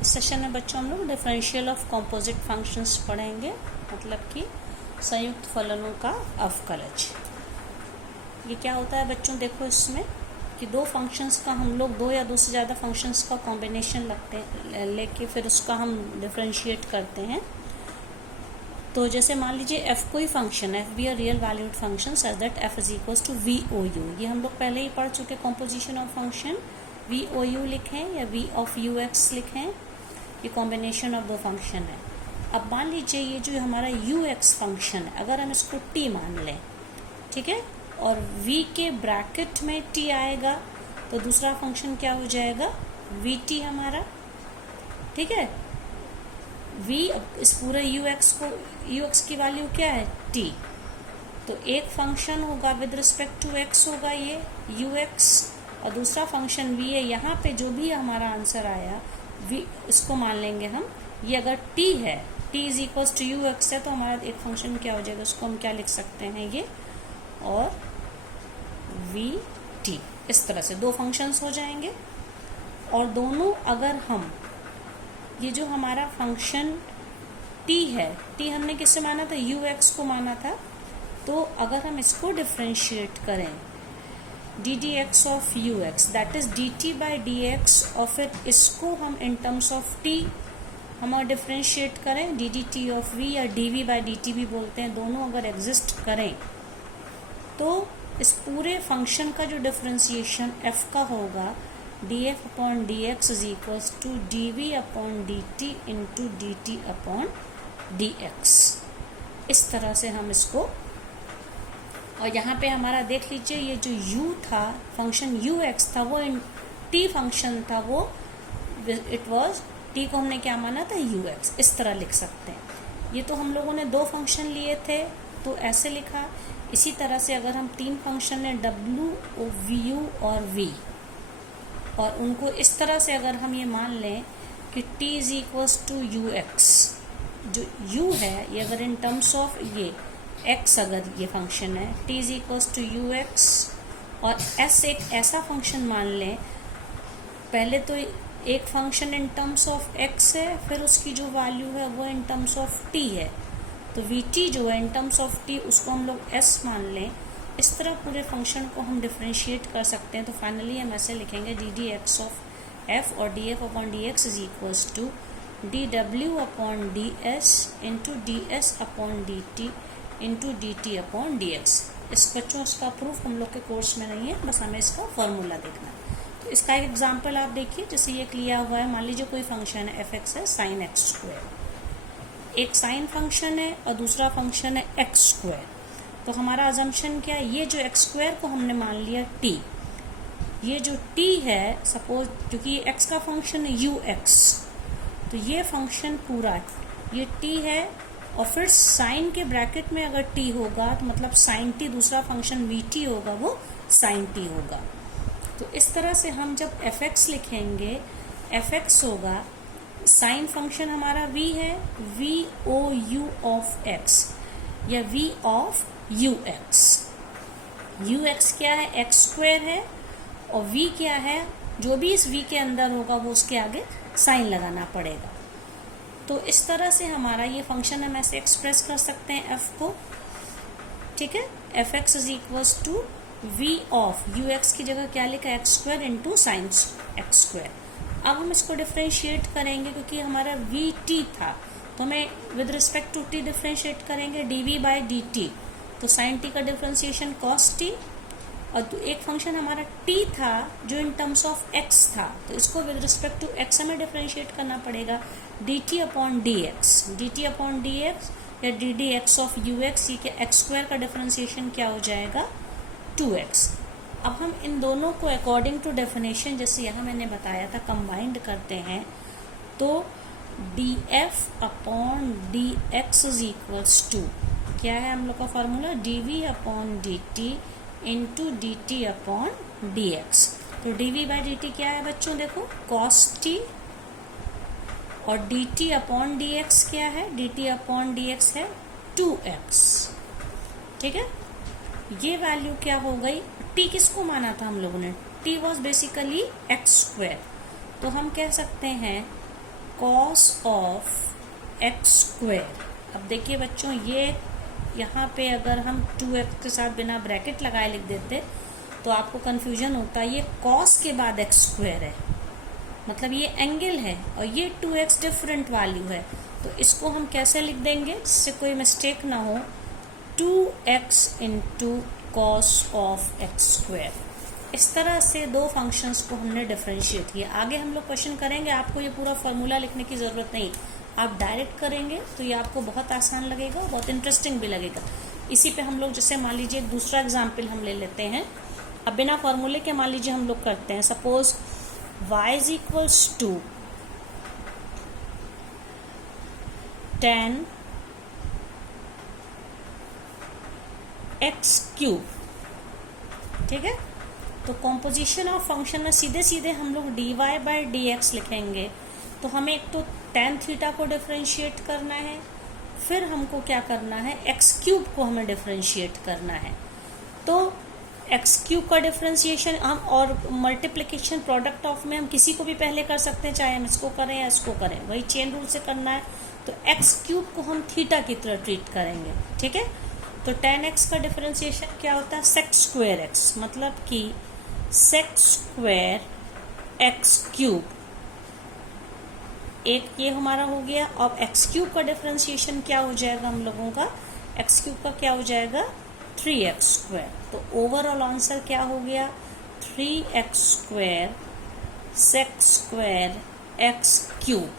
इस सेशन में बच्चों हम लोग डिफरेंशियल ऑफ कंपोजिट फंक्शंस पढ़ेंगे, मतलब कि संयुक्त फलनों का अवकलज। ये क्या होता है बच्चों, देखो इसमें कि दो फंक्शंस का हम लोग दो या दो से ज़्यादा फंक्शंस का कॉम्बिनेशन लेके फिर उसका हम डिफरेंशिएट करते हैं। तो जैसे मान लीजिए एफ कोई फंक्शन है, f be a real valued function such that f is equals to v o u. ये हम लोग पहले ही पढ़ चुके composition of function. V o u लिखें या वी ऑफ यू एक्स लिखें, ये कॉम्बिनेशन ऑफ दो फंक्शन है। अब मान लीजिए ये जो हमारा यू एक्स फंक्शन है, अगर हम इसको टी मान लें, ठीक है, और v के ब्रैकेट में t आएगा तो दूसरा फंक्शन क्या हो जाएगा, वी टी हमारा, ठीक है। v इस पूरे यू एक्स की वैल्यू क्या है, t। तो एक फंक्शन होगा विद रिस्पेक्ट टू x होगा ये यू एक्स, और दूसरा फंक्शन v है। यहाँ पे जो भी हमारा आंसर आया v, इसको मान लेंगे हम, ये अगर t है, t is equal to u x है, तो हमारा एक फंक्शन क्या हो जाएगा, उसको हम क्या लिख सकते हैं, ये और वी टी। इस तरह से दो फंक्शंस हो जाएंगे। और दोनों अगर हम ये जो हमारा फंक्शन t है, t हमने किससे माना था, यू एक्स को माना था। तो अगर हम इसको डिफ्रेंशिएट करें d d x of u x, that is d t by d x, और फिर इसको हम इन टर्म्स ऑफ t हम डिफ्रेंशिएट करें d d t of v, या d v by d t भी बोलते हैं, दोनों अगर एग्जिस्ट करें तो इस पूरे फंक्शन का जो डिफरेंशिएशन f का होगा d f upon d x is equals to d v upon d t into d t upon d x. इस तरह से हम इसको, और यहाँ पे हमारा देख लीजिए ये जो u था, फंक्शन यू एक्स था, वो t फंक्शन था, वो इट वॉज t को हमने क्या माना था, यू एक्स। इस तरह लिख सकते हैं। ये तो हम लोगों ने दो फंक्शन लिए थे तो ऐसे लिखा। इसी तरह से अगर हम तीन फंक्शन है w, v और v, और उनको इस तरह से अगर हम ये मान लें कि t is equals to u x, जो u है ये अगर इन टर्म्स ऑफ ये x, अगर ये फंक्शन है t is equals to u x, और s एक ऐसा फंक्शन मान लें, पहले तो एक function in terms of x है, फिर उसकी जो वैल्यू है वो इन टर्म्स ऑफ t है, तो वी टी जो है इन टर्म्स ऑफ टी उसको हम लोग s मान लें। इस तरह पूरे फंक्शन को हम डिफ्रेंशिएट कर सकते हैं। तो फाइनली हम ऐसे लिखेंगे d d x of f और d f upon d x is equals to d डब्ल्यू upon d s into d s upon d t into d t upon d x. इस बच्चों इसका प्रूफ हम लोग के कोर्स में नहीं है, बस हमें इसका फॉर्मूला देखना है। तो इसका एक एग्जाम्पल आप देखिए, जैसे ये लिया हुआ है, मान लीजिए कोई फंक्शन है एफ एक्स है साइन एक्स स्क्वायर, एक साइन फंक्शन है और दूसरा फंक्शन है एक्स स्क्वायर। तो हमारा अजम्पशन क्या है, ये जो एक्स स्क्वायर को हमने मान लिया t, ये जो t है, सपोज क्योंकि ये x का फंक्शन है यू एक्स, तो ये फंक्शन पूरा ये t है, और फिर साइन के ब्रैकेट में अगर t होगा तो मतलब साइन t, दूसरा फंक्शन वी टी होगा, वो साइन t होगा। तो इस तरह से हम जब एफ एक्स लिखेंगे, एफ एक्स होगा, साइन फंक्शन हमारा v है, v o u of x या v of u x. U x क्या है, एक्स स्क्वायर है, और v क्या है, जो भी इस v के अंदर होगा वो उसके आगे साइन लगाना पड़ेगा। तो इस तरह से हमारा ये फंक्शन हम ऐसे एक्सप्रेस कर सकते हैं f को, ठीक है। F x is equals to v of u x की जगह क्या लिखा, x square into sine x square. अब हम इसको डिफ्रेंशिएट करेंगे, क्योंकि हमारा वी टी था तो हमें with respect to t differentiate करेंगे d v by d t, तो साइन टी का डिफ्रेंशिएशन कॉस टी, और तो एक फंक्शन हमारा टी था जो इन टर्म्स ऑफ एक्स था, तो इसको विद रिस्पेक्ट टू एक्स हमें डिफ्रेंशिएट करना पड़ेगा d t upon d x, d t upon d x या d d x of u x, ये एक्स स्क्वायर का डिफ्रेंशिएशन क्या हो जाएगा, 2x। अब हम इन दोनों को अकॉर्डिंग टू डेफिनेशन, जैसे यहाँ मैंने बताया था, कंबाइंड करते हैं, तो d f upon d x is equals to क्या है हम लोग का formula, d v upon d t into d t upon d x. तो d v by d t क्या है बच्चों, देखो कॉस टी, और d t upon d x क्या है, d t upon d x है 2x, ठीक है। ये वैल्यू क्या हो गई, t किसको माना था हम लोगों ने, t was basically x square, तो हम कह सकते हैं कॉस ऑफ एक्स स्क्वायर। अब देखिए बच्चों, ये यहाँ पे अगर हम 2x के साथ बिना ब्रैकेट लगाए लिख देते तो आपको कन्फ्यूजन होता है। ये कॉस के बाद एक्स स्क्वायर है, मतलब ये एंगल है, और ये 2x डिफरेंट वैल्यू है, तो इसको हम कैसे लिख देंगे जिससे कोई मिस्टेक ना हो? 2x into cos of x square. इस तरह से दो फंक्शंस को हमने डिफरेंशिएट किया। आगे हम लोग क्वेश्चन करेंगे, आपको ये पूरा फॉर्मूला लिखने की ज़रूरत नहीं, आप डायरेक्ट करेंगे तो ये आपको बहुत आसान लगेगा, बहुत इंटरेस्टिंग भी लगेगा। इसी पे हम लोग, जैसे मान लीजिए दूसरा एग्जाम्पल हम ले लेते हैं। अब बिना फॉर्मूले के मान लीजिए हम लोग करते हैं। Suppose y is equals to tan x cube, ठीक है। तो कॉम्पोजिशन ऑफ फंक्शन में सीधे सीधे हम लोग dy बाई डी एक्स लिखेंगे। तो हमें एक तो tan थीटा को डिफरेंशिएट करना है, फिर हमको क्या करना है, x क्यूब को हमें डिफरेंशिएट करना है। तो x क्यूब का डिफरेंशिएशन हम, और मल्टीप्लिकेशन प्रोडक्ट ऑफ में हम किसी को भी पहले कर सकते हैं, चाहे हम इसको करें या इसको करें, वही चेन रूल से करना है। तो x क्यूब को हम थीटा की तरह ट्रीट करेंगे, ठीक है। तो tan x का डिफरेंशिएशन क्या होता है, sec स्क्वायर x, मतलब कि sec स्क्वायर x क्यूब, एक ये हमारा हो गया। अब x क्यूब का डिफरेंशिएशन क्या हो जाएगा हम लोगों का, x क्यूब का क्या हो जाएगा, 3x स्क्वायर। तो ओवरऑल आंसर क्या हो गया, 3x square sec square x cube.